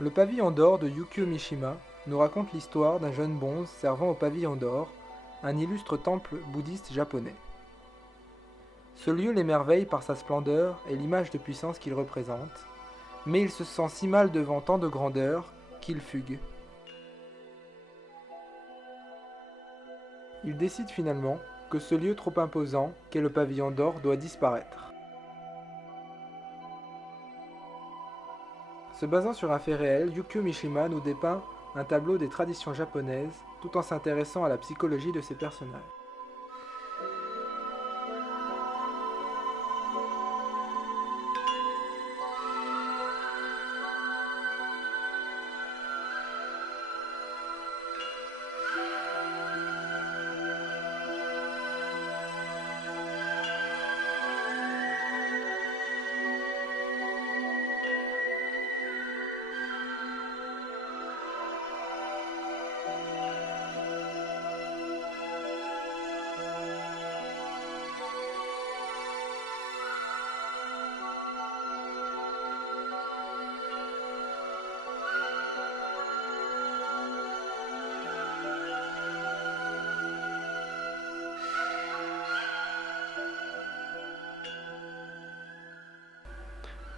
Le pavillon d'or de Yukio Mishima nous raconte l'histoire d'un jeune bonze servant au pavillon d'or, un illustre temple bouddhiste japonais. Ce lieu l'émerveille par sa splendeur et l'image de puissance qu'il représente, mais il se sent si mal devant tant de grandeur qu'il fugue. Il décide finalement que ce lieu trop imposant qu'est le pavillon d'or doit disparaître. Se basant sur un fait réel, Yukio Mishima nous dépeint un tableau des traditions japonaises tout en s'intéressant à la psychologie de ses personnages.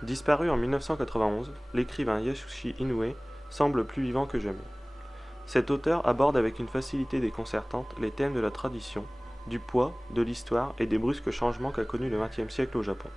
Disparu en 1991, l'écrivain Yasushi Inoue semble plus vivant que jamais. Cet auteur aborde avec une facilité déconcertante les thèmes de la tradition, du poids, de l'histoire et des brusques changements qu'a connus le XXe siècle au Japon.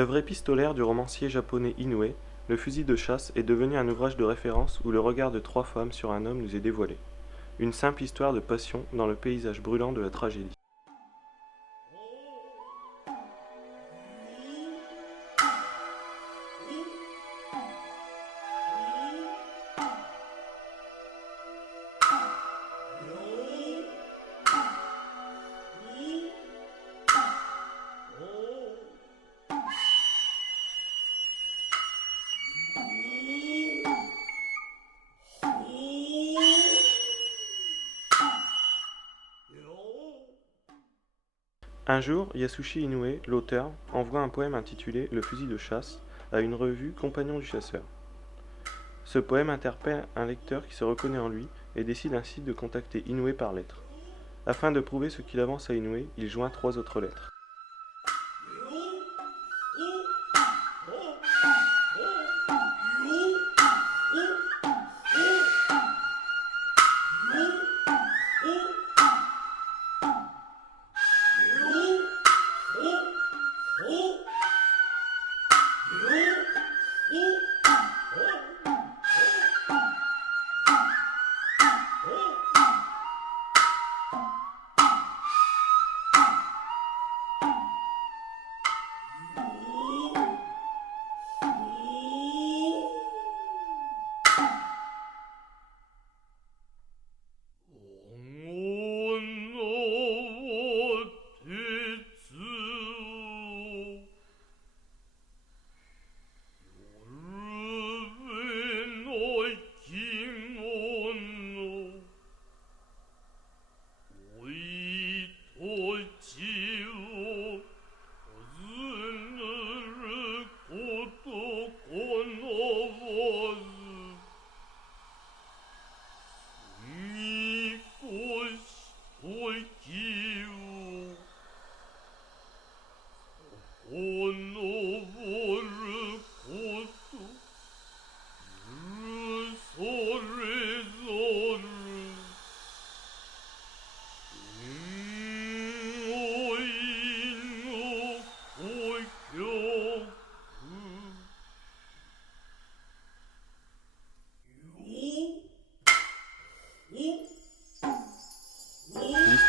Œuvre épistolaire du romancier japonais Inoue, le fusil de chasse est devenu un ouvrage de référence où le regard de trois femmes sur un homme nous est dévoilé. Une simple histoire de passion dans le paysage brûlant de la tragédie. Un jour, Yasushi Inoue, l'auteur, envoie un poème intitulé « Le fusil de chasse » à une revue Compagnon du chasseur. Ce poème interpelle un lecteur qui se reconnaît en lui et décide ainsi de contacter Inoue par lettre. Afin de prouver ce qu'il avance à Inoue, il joint 3 autres lettres.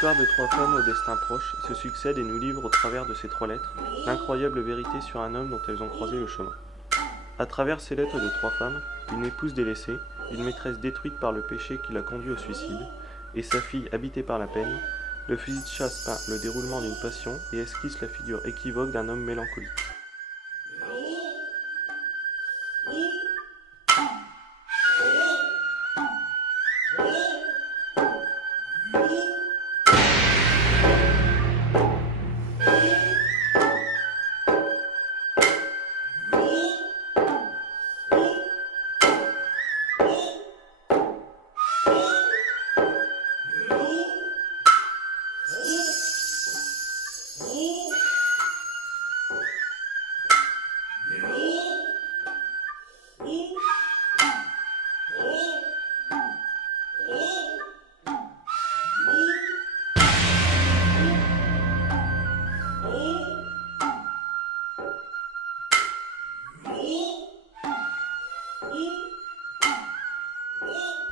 L'histoire de trois femmes au destin proche se succède et nous livre au travers de ces trois lettres l'incroyable vérité sur un homme dont elles ont croisé le chemin. À travers ces lettres de trois femmes, une épouse délaissée, une maîtresse détruite par le péché qui l'a conduit au suicide, et sa fille habitée par la peine, le fusil de chasse peint le déroulement d'une passion et esquisse la figure équivoque d'un homme mélancolique.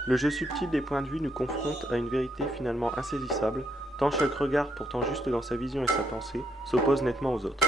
Le jeu subtil des points de vue nous confronte à une vérité finalement insaisissable, tant chaque regard, pourtant juste dans sa vision et sa pensée, s'oppose nettement aux autres.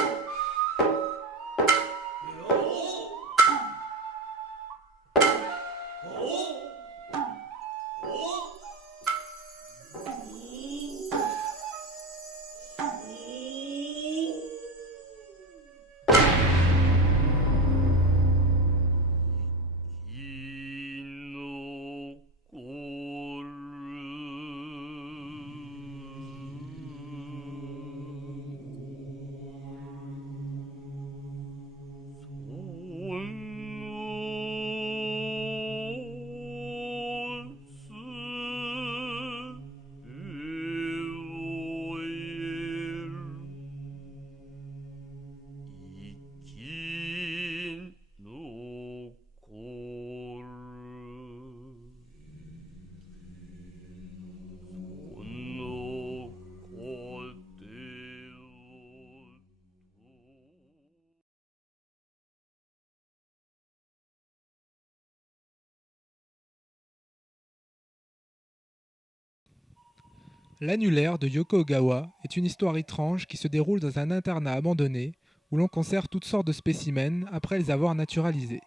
L'annulaire de Yoko Ogawa est une histoire étrange qui se déroule dans un internat abandonné où l'on conserve toutes sortes de spécimens après les avoir naturalisés.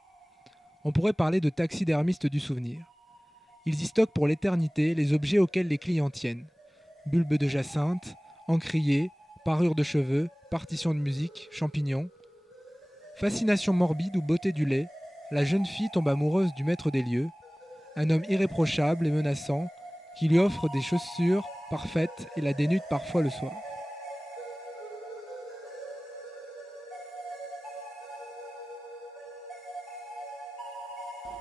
On pourrait parler de taxidermistes du souvenir. Ils y stockent pour l'éternité les objets auxquels les clients tiennent. Bulbes de jacinthe, encriers, parures de cheveux, partitions de musique, champignons. Fascination morbide ou beauté du lait, la jeune fille tombe amoureuse du maître des lieux, un homme irréprochable et menaçant qui lui offre des chaussures parfaites et la dénude parfois le soir.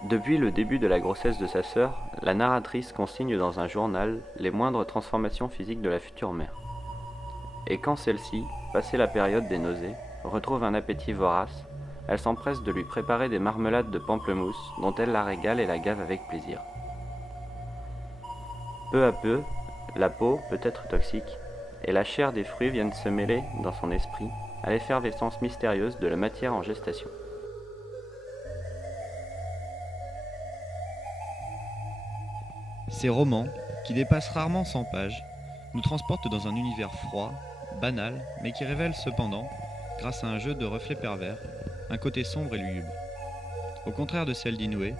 Depuis le début de la grossesse de sa sœur, la narratrice consigne dans un journal les moindres transformations physiques de la future mère. Et quand celle-ci, passée la période des nausées, retrouve un appétit vorace, elle s'empresse de lui préparer des marmelades de pamplemousse dont elle la régale et la gave avec plaisir. Peu à peu, la peau peut être toxique, et la chair des fruits viennent se mêler dans son esprit à l'effervescence mystérieuse de la matière en gestation. Ces romans, qui dépassent rarement 100 pages, nous transportent dans un univers froid, banal, mais qui révèle cependant, grâce à un jeu de reflets pervers, un côté sombre et lugubre. Au contraire de celle d'Inoue,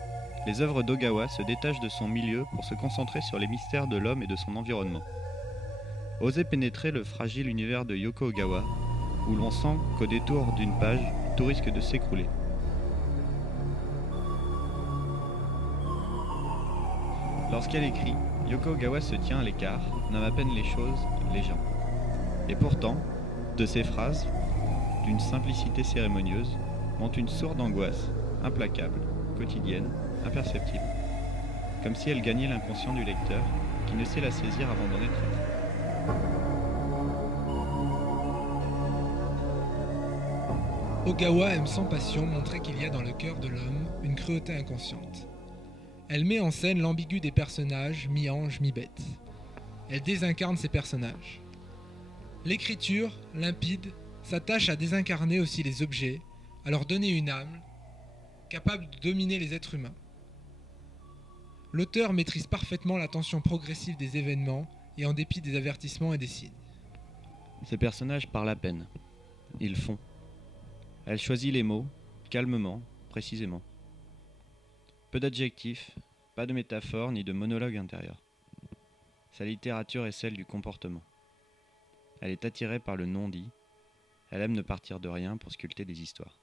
les œuvres d'Ogawa se détachent de son milieu pour se concentrer sur les mystères de l'homme et de son environnement. Oser pénétrer le fragile univers de Yoko Ogawa, où l'on sent qu'au détour d'une page, tout risque de s'écrouler. Lorsqu'elle écrit, Yoko Ogawa se tient à l'écart, nomme à peine les choses, les gens. Et pourtant, de ces phrases, d'une simplicité cérémonieuse, monte une sourde angoisse, implacable, quotidienne, imperceptible. Comme si elle gagnait l'inconscient du lecteur, qui ne sait la saisir avant d'en être pris. Ogawa aime sans passion montrer qu'il y a dans le cœur de l'homme une cruauté inconsciente. Elle met en scène l'ambigu des personnages, mi-ange, mi-bête. Elle désincarne ces personnages. L'écriture, limpide, s'attache à désincarner aussi les objets, à leur donner une âme, capable de dominer les êtres humains. L'auteur maîtrise parfaitement la tension progressive des événements et en dépit des avertissements et des signes. Ces personnages parlent à peine. Ils font. Elle choisit les mots, calmement, précisément. Peu d'adjectifs, pas de métaphores ni de monologue intérieur. Sa littérature est celle du comportement. Elle est attirée par le non-dit. Elle aime ne partir de rien pour sculpter des histoires.